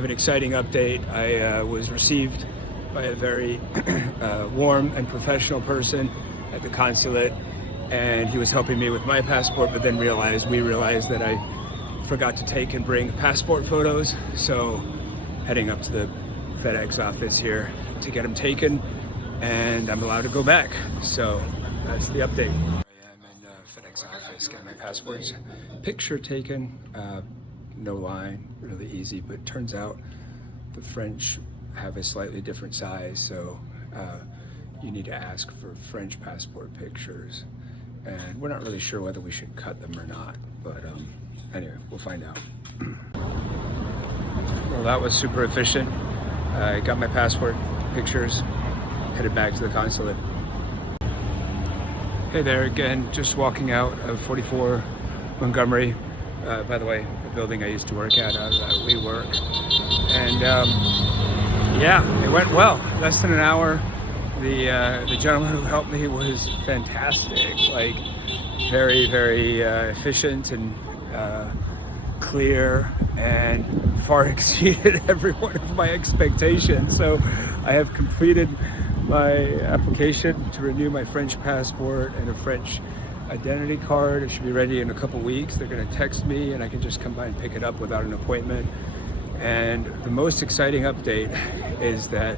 have an exciting update. I was received by a very warm and professional person at the consulate, and he was helping me with my passport, but then we realized that I forgot to take and bring passport photos. So heading up to the FedEx office here to get them taken, and I'm allowed to go back. So that's the update. I'm in FedEx office getting my passports picture taken. No line, really easy, but it turns out the French have a slightly different size, so you need to ask for French passport pictures, and we're not really sure whether we should cut them or not, but anyway, we'll find out. Well, that was super efficient. I got my passport pictures, headed back to the consulate. Hey there again, just walking out of 44 Montgomery. By the way, the building I used to work at, WeWork. And yeah, it went well. Less than an hour. The gentleman who helped me was fantastic. Like, very, very efficient and clear, and far exceeded every one of my expectations. So I have completed my application to renew my French passport and a French identity card. It should be ready in a couple weeks. They're going to text me and I can just come by and pick it up without an appointment. And the most exciting update is that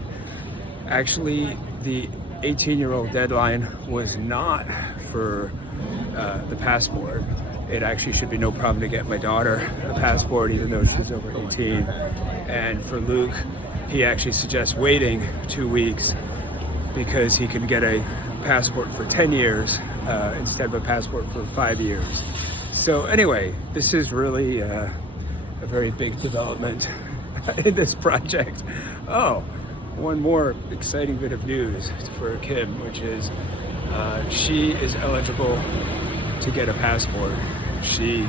actually the 18-year-old deadline was not for the passport. It actually should be no problem to get my daughter a passport even though she's over 18. And for Luke, he actually suggests waiting 2 weeks because he can get a passport for 10 years instead of a passport for 5 years. So anyway, this is really a very big development in this project. Oh, one more exciting bit of news for Kim, which is she is eligible to get a passport. She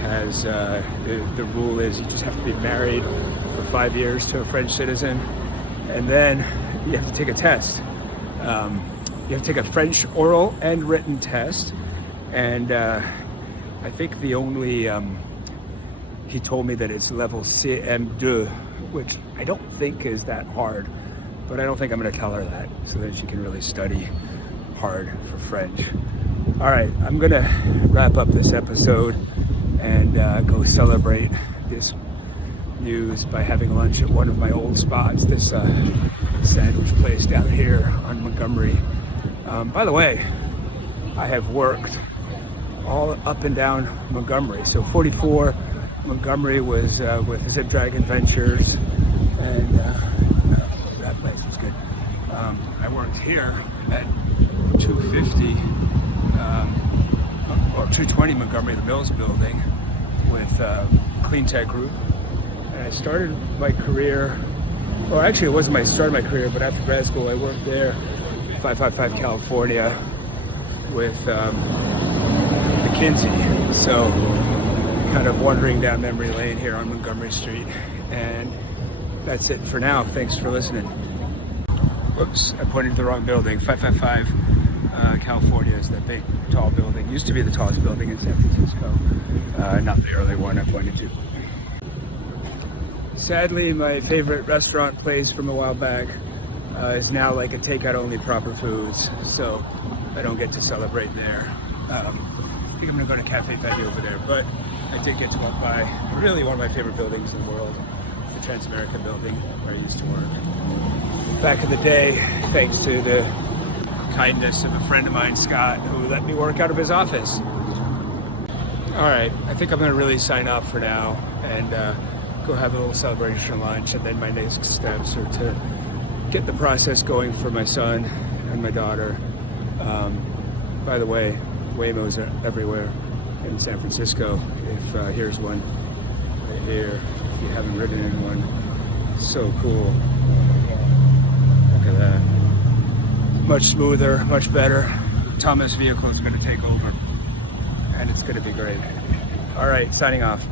has, the rule is you just have to be married for 5 years to a French citizen, and then you have to take a test. You have to take a French oral and written test, and I think the only, he told me that it's level CM2, which I don't think is that hard, but I don't think I'm going to tell her that, so that she can really study hard for French. All right, I'm going to wrap up this episode and go celebrate this news by having lunch at one of my old spots, this sandwich place down here on Montgomery. By the way, I have worked all up and down Montgomery. So 44 Montgomery was with Zip Dragon Ventures, and that place was good. I worked here at 250 or 220 Montgomery, the Mills building, with Clean Tech Group. And I started my career, well, actually it wasn't my start of my career, but after grad school I worked there, 555 California, with McKinsey. So kind of wandering down memory lane here on Montgomery Street. And that's it for now. Thanks for listening. Whoops, I pointed to the wrong building. 555 California is that big, tall building. Used to be the tallest building in San Francisco. Not the early one I pointed to. Sadly, my favorite restaurant place from a while back is now like a takeout only Proper Foods, so I don't get to celebrate there. I think I'm gonna go to Cafe Fabio over there, but I did get to walk by really one of my favorite buildings in the world, the Transamerica building where I used to work back in the day, thanks to the kindness of a friend of mine, Scott, who let me work out of his office. All right, I think I'm gonna really sign off for now and go have a little celebration lunch, and then my next steps are to get the process going for my son and my daughter. By the way, Waymos are everywhere in San Francisco. If here's one right here, if you haven't ridden in one, so cool. Look at that. Much smoother, much better. Thomas vehicle is going to take over, and it's going to be great. All right, signing off.